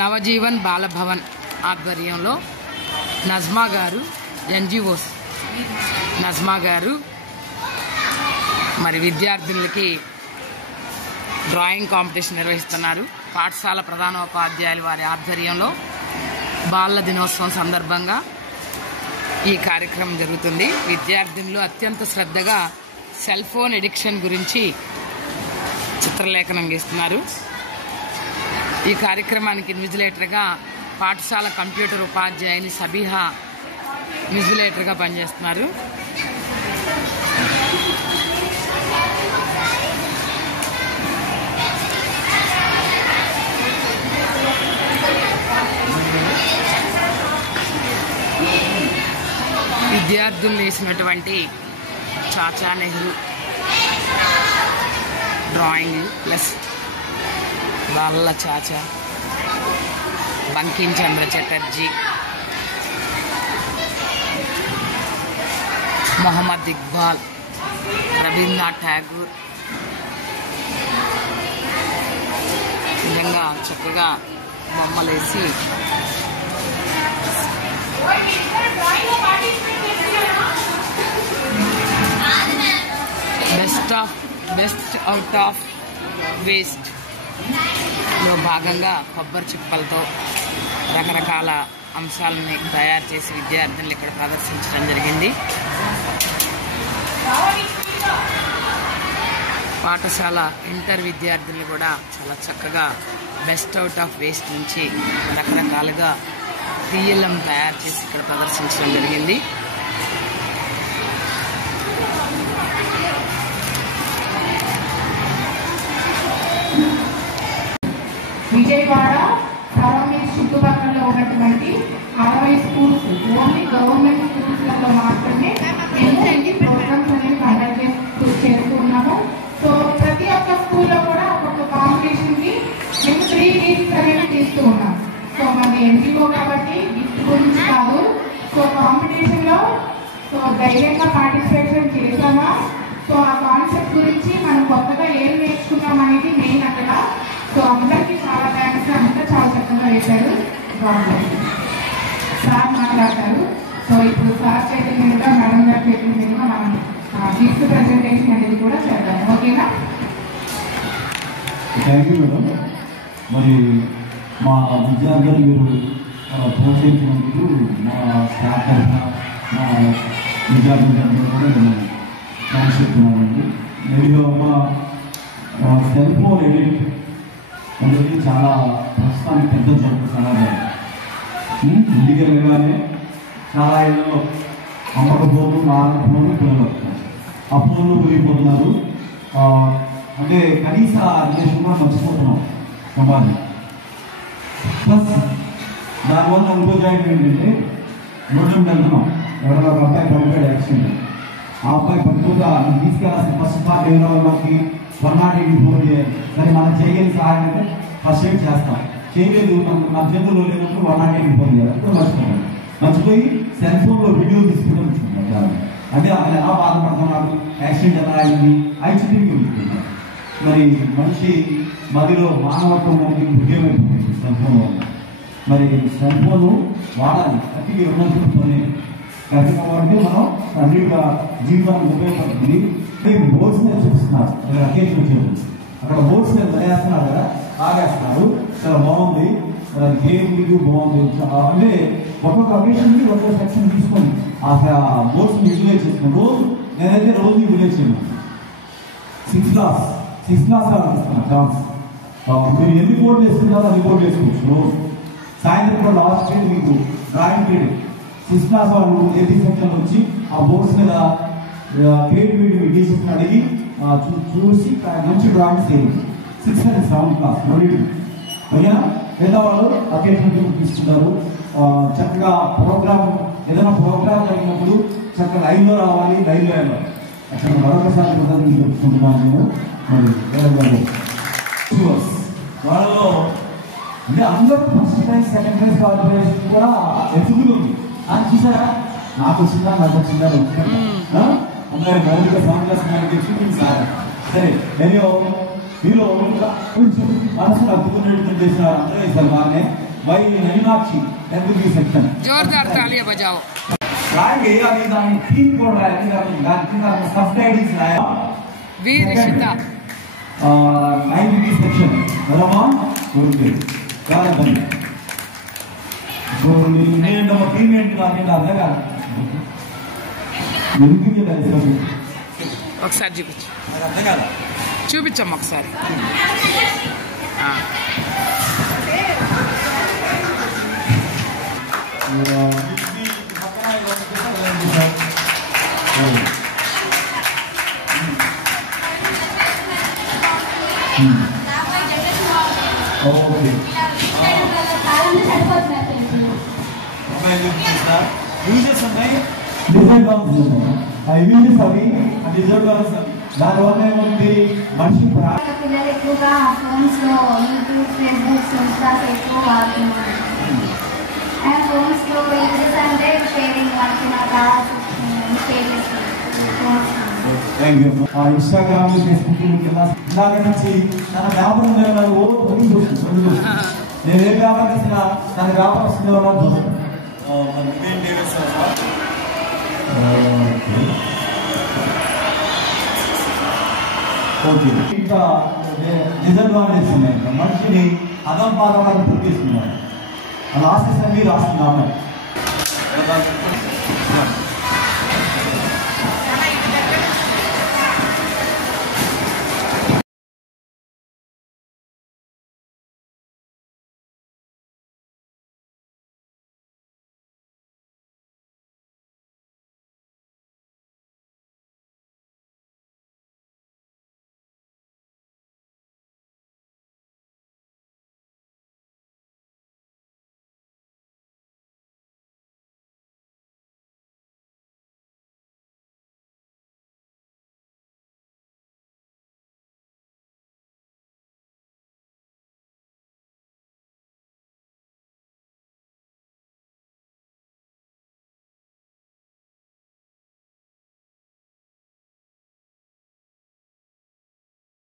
నవజీవన్ బాలభవన్ ఆధ్వర్యంలో నజ్మా గారు ఎన్జిఓస్ నజ్మా గారు మరి విద్యార్థులకి డ్రాయింగ్ కాంపిటీషన్ నిర్వహిస్తున్నారు. పాఠశాల ప్రధానోపాధ్యాయులు వారి ఆధ్వర్యంలో బాలల దినోత్సవం సందర్భంగా ఈ కార్యక్రమం జరుగుతుంది. విద్యార్థులు అత్యంత శ్రద్ధగా సెల్ ఫోన్ ఎడిక్షన్ గురించి చిత్రలేఖనం గీస్తున్నారు. ఈ కార్యక్రమానికి ఇన్విజిలేటర్గా పాఠశాల కంప్యూటర్ ఉపాధ్యాయుని సబీహా ఇన్విజిలేటర్గా పనిచేస్తున్నారు. విద్యార్థులు వేసినటువంటి చాచా నెహ్రూ డ్రాయింగ్ ప్లస్ బాలల చాచా, బంకిం చంద్ర చటర్జీ, మొహమ్మద్ ఇక్బాల్, రవీంద్రనాథ్ ఠాగూర్ విధంగా చక్కగా బొమ్మలేసి బెస్ట్ అవుట్ ఆఫ్ వేస్ట్ లో భాగంగా కొబ్బరి చిప్పలతో రకరకాల అంశాలని తయారు చేసి విద్యార్థులు ఇక్కడ ప్రదర్శించడం జరిగింది. పాఠశాల ఇంటర్ విద్యార్థులు కూడా చాలా చక్కగా బెస్ట్ అవుట్ ఆఫ్ వేస్ట్ నుంచి రకరకాలుగా పిఎల్ఎం తయారు చేసి ఇక్కడ ప్రదర్శించడం జరిగింది. విజయవాడ సరౌండింగ్ చుట్టుపక్కల ఉన్నటువంటి 60 స్కూల్స్, ఓన్లీ గవర్నమెంట్ స్కూల్స్లలో మాత్రమే ఎన్సెంటి ప్రోగ్రామ్స్ అనేవి కండక్ట్ చేస్తున్నాము. సో ప్రతి ఒక్క స్కూల్లో కూడా ఒక్కొక్క కాంపిటీషన్కి మేము 3 గిఫ్ట్స్ అనేవి తీస్తూ ఉన్నాం. సో మాది ఎన్జిఓ కాబట్టి గిఫ్ట్ గురించి కాదు. సో కాంపిటీషన్లో సో ధైర్యంగా పార్టిసిపేషన్ చేసామా, సో ఆ కాన్సెప్ట్ గురించి మనం కొత్తగా ఏం నేర్చుకున్నాం అనేది మెయిన్ అక్కడ. సో అందరికీ చాలా థ్యాంక్స్. అంతా చాలా చక్కగా వేశారు. సార్ మాట్లాడతారు. సో ఇప్పుడు సార్ చేతుల మీదుగా మేడం గారి చేతుల మీదుగా మనం గిఫ్ట్ ప్రెజెంటేషన్ అనేది కూడా చేద్దాం. ఓకేనా? Thank you madam. మరి మా విద్యార్థులు మీరు ప్రోత్సహించినందుకు మా స్టాఫ్ తరఫున మా విద్యార్థులందరూ కూడా నేను థ్యాంక్స్ చెప్తున్నానండి. మరియు మా సెల్ ఫోన్ ఎడిట్ అనేది చాలా ప్రస్తుతానికి పెద్ద జబ్బు సమాజం. ఇంటికి వెళ్ళగానే చాలా ఇళ్ళలో అమ్మక ఫోన్లు, నాన్న ఫోన్లు పిల్లలు ఆ ఫోన్లు వెళ్ళిపోతున్నారు. అంటే కనీస రిలేషన్ కూడా మర్చిపోతున్నాం సమాజం. ప్లస్ దానివల్ల ఇంకో జాయింట్ ఏంటంటే రోడ్డు మీద వెళ్తున్నాం, ఎవరైనా ఒక అబ్బాయి పడిపోయాడు యాక్సిడెంట్, ఆ అబ్బాయి పడిపోతా తీసుకెళ్ళాల్సిన ఫస్ట్ పార్ట్ ఎవరో వాళ్ళకి 108 ఫోన్ చేయాలి. సరే మనం చేయగలిగిన సహాయం అంటే ఫస్ట్ ఎయిడ్ చేస్తాం, చేయలేదు మన చేతుల్లో లేనప్పుడు 108 ఫోన్ చేయాలి. అప్పుడు మర్చిపోతాం. మర్చిపోయి సెల్ ఫోన్లో వీడియో తీసుకుంటూ ఉంచుకుంటాం. అంటే అతను ఎలా బాధపడుతున్నాడు, యాక్సిడెంట్ ఎలా అయింది అవి చిటికి ఉంచుకుంటాం. మరి మనిషి మదిలో మానవత్వం అనేది ముఖ్యమైపోతుంది సెల్ ఫోన్ వల్ల. మరి సెల్ ఫోన్ వాడాలి, అతికి ఉన్నప్పుడు పని కాబట్టి మనం అన్నిగా జీవితానికి ఉపయోగపడుతుంది. బోర్డ్స్ మీద చూపిస్తున్నారు అకేషన్ వచ్చేది, అక్కడ బోర్డ్స్ మీద వదిలేస్తున్నారు కదా, ఆగేస్తున్నారు. చాలా బాగుంది, గేమ్ బాగుంది. అంటే ఒక్కొక్క అకేషన్కి ఒక్కొక్క సెక్షన్ తీసుకొని ఆ బోర్డ్స్ యూటిలైజ్ చేసుకున్నాను. రోజు నేనైతే రోజు యూటిలైజ్ చేయను. 6th class అనిపిస్తున్నాను chance. మీరు ఎన్ని బోర్డు వేసుకుంటారో అన్ని బోర్డు వేసుకోవచ్చు. రోజు సాయంత్రం కూడా లాస్ట్ పీరియడ్ మీకు డ్రాయింగ్ పీరియడ్ 6th క్లాస్ వాళ్ళు ఏపీ సెక్షన్ వచ్చి ఆ బోర్డ్స్ మీద క్రియేటివిటీ టీచర్స్ని అడిగి చూసి మంచి డ్రాయింగ్స్ చేయండి. 6th and 7th క్లాస్ ఓకేనా? లేదా వాళ్ళు అకేషన్ తీసుకుంటారు. చక్కగా ప్రోగ్రామ్ ఏదైనా ప్రోగ్రామ్ జరిగినప్పుడు చక్కగా లైన్లో రావాలి, లైన్లో వెళ్ళాలి. అక్కడ మరొకసారి చెప్పుకుంటున్నాను నేను. మరి వాళ్ళలో అంటే అందరూ first prize, second prize, third prize కూడా ఎదుగుతుంది ఉంది. అది చూసారా, నాకు వచ్చిందా నాకు వచ్చిందా అందరి మౌలిక సాంకేతిక చూపింది సార్. సరే నేను మీరు కొంచెం మనసును అద్దుకునేట్టు చేసినారు అందరూ. ఈసారి బాగానే వై నైనాక్షి 10th సెక్షన్ జోర్దార్ తాళియా బజావో. రాయి అది దాని థీమ్ కూడా రాయాలి, దాని కింద సబ్ టైటిల్స్ రాయాలి. వీర్ రిషిత 9th సెక్షన్ రమా ఓకే చాలా బండి. సో నేను ఒక టీమ్ ఏంటి నాకు అర్థం కాదు. ఎందుకు తెలుసు ఒకసారి చూపించు, నాకు అర్థం కాదు. చూపించమ్మా ఒకసారి. దానివల్ల ఏముంది మనిషి పిల్లలు ఎక్కువగా ఫోన్స్ లో యూట్యూబ్ ఫేస్బుక్ ఇన్స్టాస్ ఎక్కువ వాడుతున్నారు. అండ్ ఫోన్స్ లో యూజెస్ అంటే షేరింగ్ వాళ్ళకి నాకు షేర్ ఇన్స్టాగ్రామ్ ఫేస్బుక్ ఇలాగ నుంచి తన వ్యాపారం చూస్తుంది. నేను ఏ వ్యాపారం చేసినా తన వ్యాపారం వస్తుందో చూస్తాను. ఓకే, ఇంకా డిసడ్వాంటేజ్ ఉన్నాయి. మనిషిని అదం పాదం తీసుకున్నారు. లాస్ట్ మీరు రాస్తున్నారు.